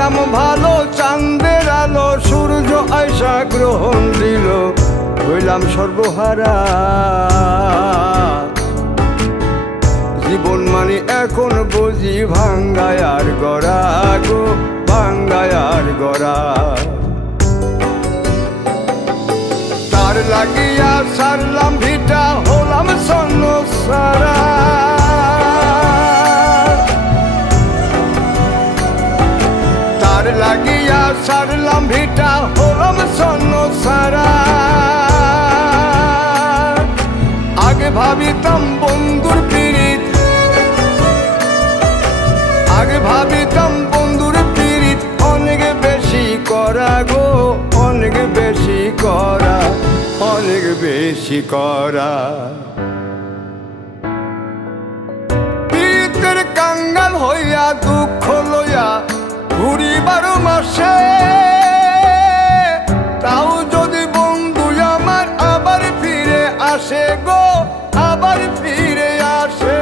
বাসিলাম ভালো চাঁদের আলো সূর্য আয়সা গ্রহণ দিল হইলাম সর্বহারা জীবন মানে এখন বুঝি ভাঙ্গায়ার গড়া গো ভাঙ্গায়ার গড়া তার লাগিয়া সারলাম ভিটা হলাম সন্ন সারা তার লাগিয়া সারলাম ভিটা হলাম সন্ন সারা আগে ভাবিতাম বন্ধুর পীড়িত আগে ভাবিতাম বন্ধুর পীড়িত অনেক বেশি করা গো অনেক বেশি করা অনেক বেশি করা পীড়িতের কাঙ্গাল হইয়া দুঃখ লইয়া ঘুরি 12 মাসে তাও যদি বন্ধু আমার আবার ফিরে আসে গো আবার ফিরে আসে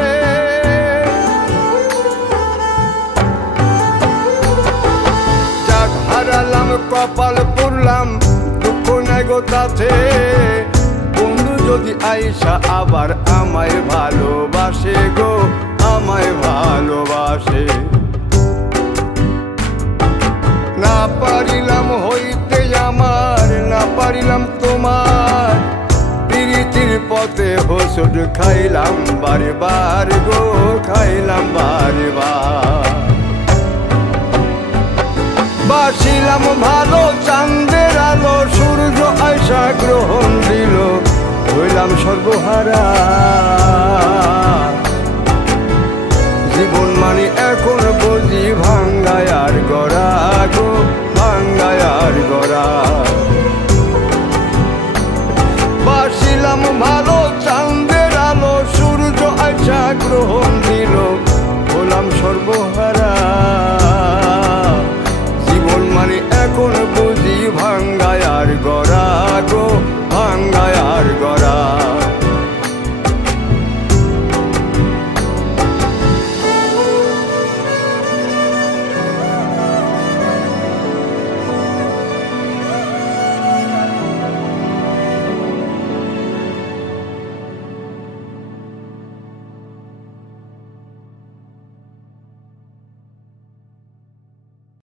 যাক হারালাম কপাল পুরলাম দুঃখ নাই গো তাতে বন্ধু যদি আইসা আবার আমায় ভালোবাসে গো আমায় ভালোবাসে না পারিলাম হইতে আমার না পারিলাম তোমার প্রীতির পথে হোসট খাইলাম বারবার গো খাইলাম বারবার বাসিলাম ভালো চাঁদের আলো সূর্য আয়সা গ্রহণ দিল হইলাম সর্বহারা